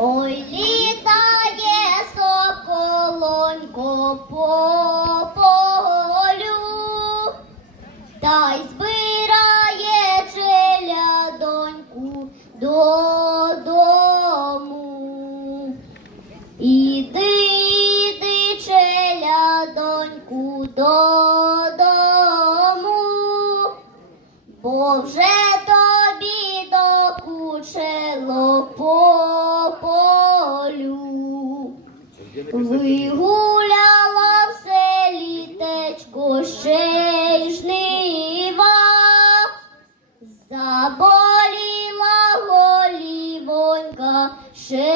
Ой, літає соколонько по полю, та й збирає челядоньку додому. Іди, іди, челядоньку, додому, бо вже тобі докучило по Вигуляла все літечко ще й жнива, заболіла голівонька, ще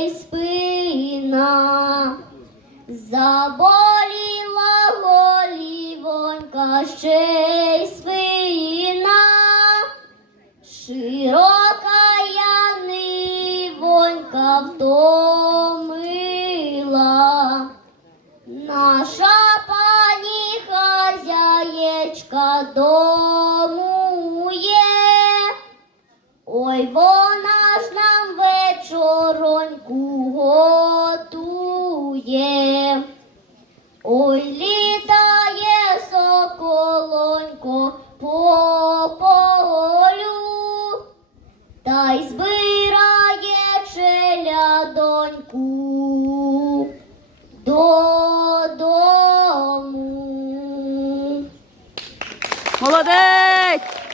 й спина, заболіла голівонька, ще й спина, широка янивонька втомила. Хазяєчка. Ой, вона ж нам вечороньку готує. Ой, Молодець!